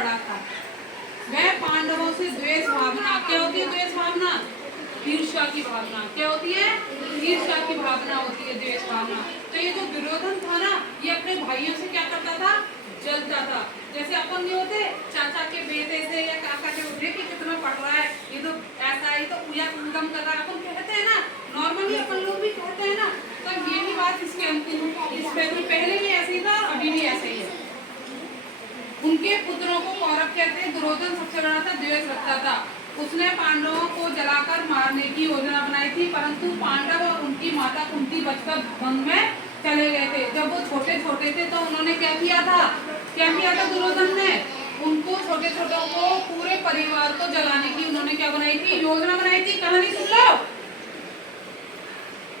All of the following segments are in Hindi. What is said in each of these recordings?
बड़ा था। वह पांडवों से द्वेष भावना, क्या होती है द्वेष भावना? ईर्ष्या की भावना। क्या होती है? ईर्ष्या की भावना होती है द्वेष भावना। तो ये जो दुर्योधन था ना, ये अपने भाइयों से क्या करता था? जलता था। जैसे अपन नहीं होते चाचा के बेटे से या काका के बेटे कि कितना पढ़ रहा है, ये तो ऐसा ही तो उया उदम कर रहा है, अपन कहते हैं ना, नॉर्मली अपन लोग भी कहते हैं ना। तब यही बात इसके अंतिम इसमें पहले भी ऐसे ही था, अभी भी ऐसे ही है। उनके पुत्रों को कौरव कहते हैं। दुर्योधन सबसे बड़ा था, द्वेष रखता था। उसने पांडवों को जलाकर मारने की योजना बनाई थी, परंतु पांडव और उनकी माता कुंती बचकर भंग में चले गए थे। जब वो छोटे छोटे थे तो उन्होंने क्या किया था? क्या किया था दुर्योधन ने? उनको छोटे छोटों को पूरे परिवार को जलाने की उन्होंने क्या बनाई थी? योजना बनाई थी। कहानी सुन लो,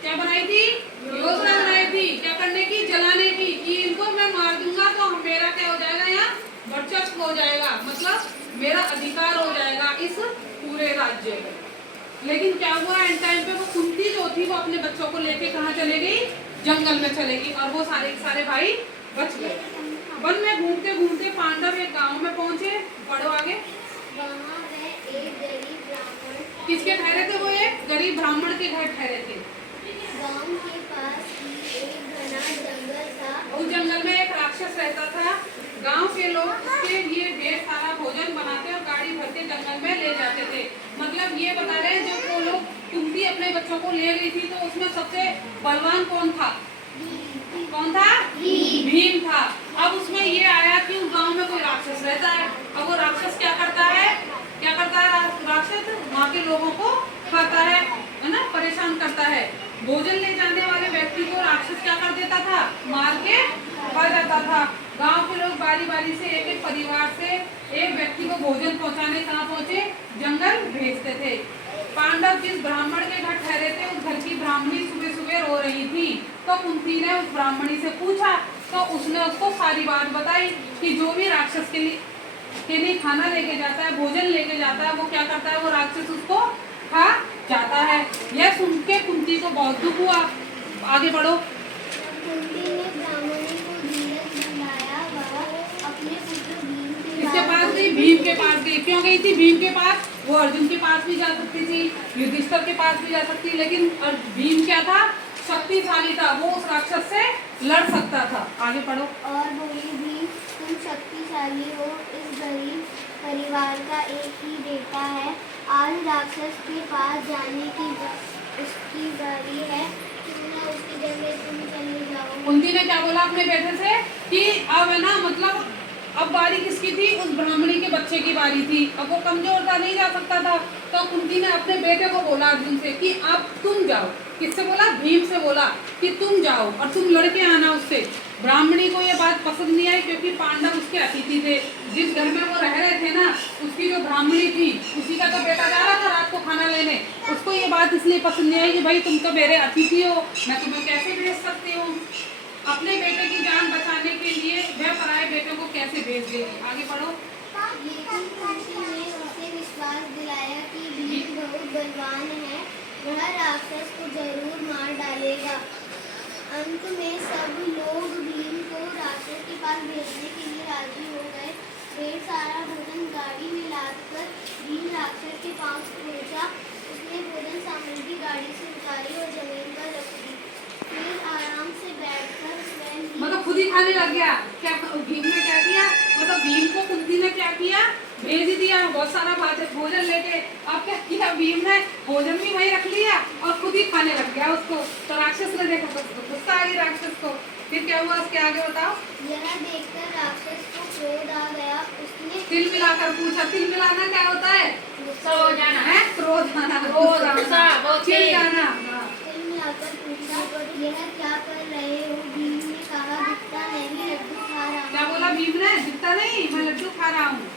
क्या बनाई थी? योजना बनाई थी। क्या करने की? जलाने की। कि इनको मैं मार दूंगा तो मेरा क्या हो जाएगा? यहाँ वर्चस्व हो जाएगा, मतलब मेरा अधिकार हो जाएगा इस पूरे राज्य में। लेकिन क्या हुआ? एंड टाइम पे वो कुंती जो थी वो अपने बच्चों को लेके कहाँ चले गई? जंगल में चले गई, और वो सारे भाई बच गए। वन में घूमते घूमते पांडव एक गांव में पहुंचे। पढ़ो आगे। वहाँ वह एक गरीब ब्राह्मण, किसके ठहरे थे? वो एक गरीब ब्राह्मण के घर ठहरे थे। गांव के पास ही एक घना जंगल था। उस जंगल में एक राक्षस रहता था। गांव के लोग उसके लिए ढेर सारा भोजन बनाते और गाड़ी भर के जंगल में ले जाते थे। मतलब ये बता रहे हैं, जब वो लोग कुंती अपने बच्चों को ले गई थी तो उसमें सबसे बलवान कौन था? कौन था? भीम था। अब उसमें ये आया कि उस गांव में कोई राक्षस रहता है। अब वो राक्षस क्या करता है? क्या करता है राक्षस? वहाँ के लोगों को खाता है ना, परेशान करता है। भोजन ले जाने वाले व्यक्ति को राक्षस क्या कर देता था? मार के खा जाता था। गांव के लोग बारी बारी से एक एक परिवार से एक व्यक्ति को भोजन पहुंचाने कहाँ पहुंचे? जंगल भेजते थे। पांडव जिस ब्राह्मण के घर ठहरे थे, उस घर की ब्राह्मणी सुबह सुबह रो रही थी। तो कुंती ने उस ब्राह्मणी से पूछा, तो उसने उसको सारी बात बताई कि जो भी राक्षस के लिए खाना लेके जाता है, भोजन लेके जाता है, वो क्या करता है? वो राक्षस उसको खा जाता है। यह सुन के कुंती को बहुत दुख हुआ। आगे बढ़ो। कुंती ने ब्राह्मणी को धीरज दिलाया। वह अपने पुत्र भीम के किसके पास गई? भीम के पास गई। क्यों गई थी भीम के पास? वो अर्जुन के पास भी जा सकती थी, युधिष्ठिर के पास भी जा सकती, लेकिन भीम क्या था? शक्तिशाली था, वो उस राक्षस से लड़ सकता था। आगे पढ़ो। और बोली, भीम तुम शक्तिशाली हो, इस गरीब परिवार का एक ही बेटा है। आज राक्षस के पास जाने की उसकी बारी है। क्यों ना उसकी जगह तुम चले जाओ। कुंती ने क्या बोला अपने बेटे से कि अब है ना, मतलब अब बारी किसकी थी? उस ब्राह्मणी के बच्चे की बारी थी। अब वो कमजोर था, नहीं जा सकता था। तो कुंती ने अपने बेटे को बोला अर्जुन से कि अब तुम जाओ। किससे बोला? भीम से बोला कि तुम जाओ और तुम लड़के आना उससे। ब्राह्मणी को ये बात पसंद नहीं आई, क्योंकि पांडव उसके अतिथि थे। जिस घर में वो रह रहे थे ना, उसकी जो ब्राह्मणी थी, उसी का तो बेटा जा रहा था रात को खाना लेने। उसको ये बात इसलिए पसंद नहीं आई कि भाई तुम तो मेरे अतिथि हो, मैं तुम्हें कैसे भेज सकती हूँ। अपने बेटे की जान बचाने के लिए वह पराये बेटे को कैसे भेज देगी। आगे बढ़ो। लेकिन कुंती ने उसे विश्वास दिलाया कि भीम बहुत बलवान है, वह राक्षस को जरूर मार डालेगा। अंत में सब लोग भीम को राक्षस के पास भेजने के लिए राजी हो गए। ढेर सारा भोजन गाड़ी में लादकर भीम राक्षस के पास पहुंचा। उसने भोजन सामग्री गाड़ी से उतारी और जमीन पर रख दी। फिर आराम से बैठकर स्वयं मतलब खुद ही खाने लग गया। क्या भीम ने क्या किया? मतलब भीम को कुंती ने क्या किया? भेज दिया बहुत सारा भोजन लेके। अब क्या किया भीम ने? भोजन भी वही रख लिया और खुद ही खाने लग गया उसको। तो राक्षस ने देखा तो गुस्सा आ गई राक्षस को। फिर क्या हुआ उसके आगे बताओ। यह देखकर राक्षस को क्रोध आ गया। उसने तिल मिलाकर पूछा। तिल मिलाना क्या होता है? क्रोध आना है, क्रोध आना, क्रोध आना, वो तिल आना। तिल मिलाकर पूछा, यह क्या कर रहे हो? भीम ने कहा, दिखता नहीं, लड्डू खा रहा हूँ। क्या बोला भीम ने? दिखता नहीं, मैं लड्डू खा रहा हूँ।